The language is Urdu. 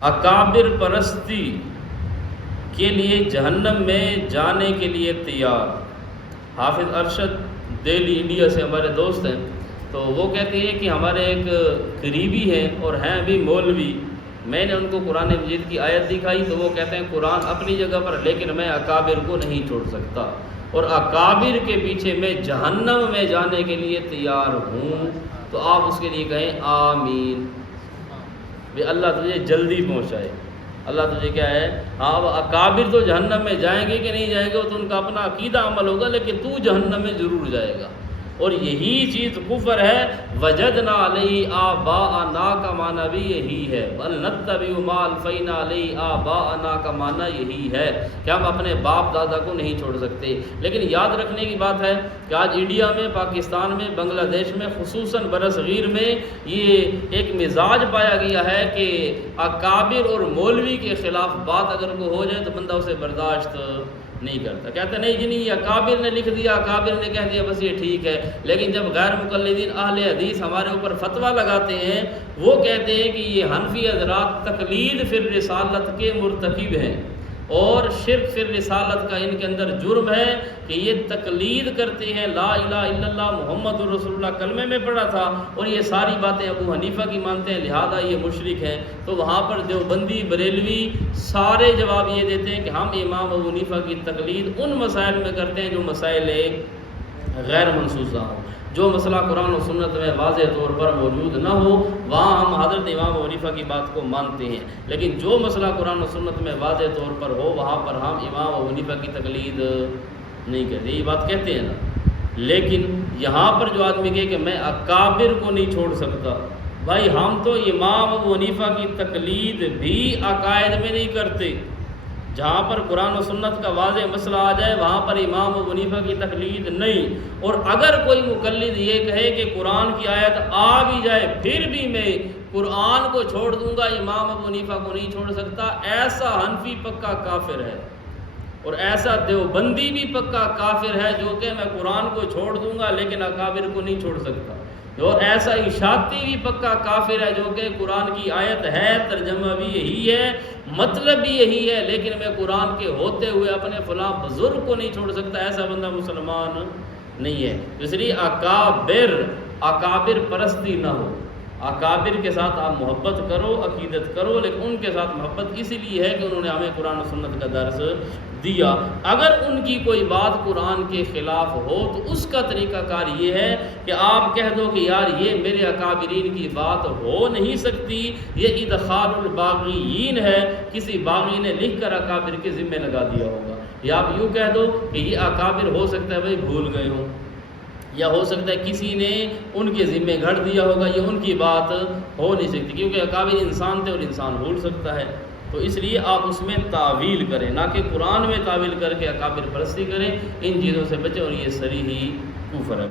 اکابر پرستی کے لیے جہنم میں جانے کے لیے تیار۔ حافظ ارشد دہلی انڈیا سے ہمارے دوست ہیں، تو وہ کہتے ہیں کہ ہمارے ایک قریبی ہیں اور ہیں بھی مولوی، میں نے ان کو قرآن مجید کی آیت دکھائی تو وہ کہتے ہیں قرآن اپنی جگہ پر، لیکن میں اکابر کو نہیں چھوڑ سکتا، اور اکابر کے پیچھے میں جہنم میں جانے کے لیے تیار ہوں۔ تو آپ اس کے لیے کہیں آمین، بھی اللہ تجھے جلدی پہنچائے۔ اللہ تجھے کیا ہے، ہاں اب اکابر تو جہنم میں جائیں گے کہ نہیں جائیں گے وہ تو ان کا اپنا عقیدہ عمل ہوگا، لیکن تو جہنم میں ضرور جائے گا۔ اور یہی چیز کفر ہے۔ وجدنا علیہ آباءنا کا معنی بھی یہی ہے، بل نتبع ما الفینا علیہ آباءنا کا معنی یہی ہے کہ ہم اپنے باپ دادا کو نہیں چھوڑ سکتے۔ لیکن یاد رکھنے کی بات ہے کہ آج انڈیا میں، پاکستان میں، بنگلہ دیش میں، خصوصاً برصغیر میں یہ ایک مزاج پایا گیا ہے کہ اکابر اور مولوی کے خلاف بات اگر کو ہو جائے تو بندہ اسے برداشت نہیں کرتا، کہتا نہیں جی نہیں، یہ اکابر نے لکھ دیا، اکابر نے کہہ دیا، بس یہ ٹھیک ہے۔ لیکن جب غیر مقلدین اہل حدیث ہمارے اوپر فتویٰ لگاتے ہیں، وہ کہتے ہیں کہ یہ حنفی حضرات تقلید فی الرسالت کے مرتکب ہیں، اور شرک فی الرسالت کا ان کے اندر جرم ہے کہ یہ تقلید کرتے ہیں۔ لا الہ الا اللہ محمد رسول اللہ کلمے میں پڑھا تھا اور یہ ساری باتیں ابو حنیفہ کی مانتے ہیں، لہذا یہ مشرک ہیں۔ تو وہاں پر دیوبندی بریلوی سارے جواب یہ دیتے ہیں کہ ہم امام ابو حنیفہ کی تقلید ان مسائل میں کرتے ہیں جو مسائل غیر منصوصہ ہوں، جو مسئلہ قرآن و سنت میں واضح طور پر موجود نہ ہو، وہاں ہم حضرت امام ابو حنیفہ کی بات کو مانتے ہیں، لیکن جو مسئلہ قرآن و سنت میں واضح طور پر ہو وہاں پر ہم امام ابو حنیفہ کی تقلید نہیں کرتے۔ یہ بات کہتے ہیں نا، لیکن یہاں پر جو آدمی کہے کہ میں اکابر کو نہیں چھوڑ سکتا، بھائی ہم تو امام ابو حنیفہ کی تقلید بھی عقائد میں نہیں کرتے۔ جہاں پر قرآن و سنت کا واضح مسئلہ آ جائے وہاں پر امام ابو حنیفہ کی تقلید نہیں، اور اگر کوئی مقلد یہ کہے کہ قرآن کی آیت آ بھی جائے پھر بھی میں قرآن کو چھوڑ دوں گا، امام ابو حنیفہ کو نہیں چھوڑ سکتا، ایسا حنفی پکا کافر ہے، اور ایسا دیوبندی بھی پکا کافر ہے جو کہ میں قرآن کو چھوڑ دوں گا لیکن اکابر کو نہیں چھوڑ سکتا، اور ایسا اشاعتی بھی پکا کافر ہے جو کہ قرآن کی آیت ہے، ترجمہ بھی یہی ہے، مطلب بھی یہی ہے، لیکن میں قرآن کے ہوتے ہوئے اپنے فلاں بزرگ کو نہیں چھوڑ سکتا، ایسا بندہ مسلمان نہیں ہے۔ اس لیے اکابر پرستی نہ ہو، اکابر کے ساتھ آپ محبت کرو، عقیدت کرو، لیکن ان کے ساتھ محبت اسی لیے ہے کہ انہوں نے ہمیں قرآن و سنت کا درس دیا۔ اگر ان کی کوئی بات قرآن کے خلاف ہو تو اس کا طریقہ کار یہ ہے کہ آپ کہہ دو کہ یار یہ میرے اکابرین کی بات ہو نہیں سکتی، یہ ادخال الباغیین ہے، کسی باغی نے لکھ کر اکابر کے ذمہ لگا دیا ہوگا، یا آپ یوں کہہ دو کہ یہ اکابر ہو سکتا ہے بھائی بھول گئے ہوں، یا ہو سکتا ہے کسی نے ان کے ذمہ گھڑ دیا ہوگا، یہ ان کی بات ہو نہیں سکتی، کیونکہ اکابر انسان تھے اور انسان بھول سکتا ہے۔ تو اس لیے آپ اس میں تعویل کریں، نہ کہ قرآن میں تعویل کر کے اکابر پرستی کریں، ان چیزوں سے بچیں، اور یہ صریح کفر ہے۔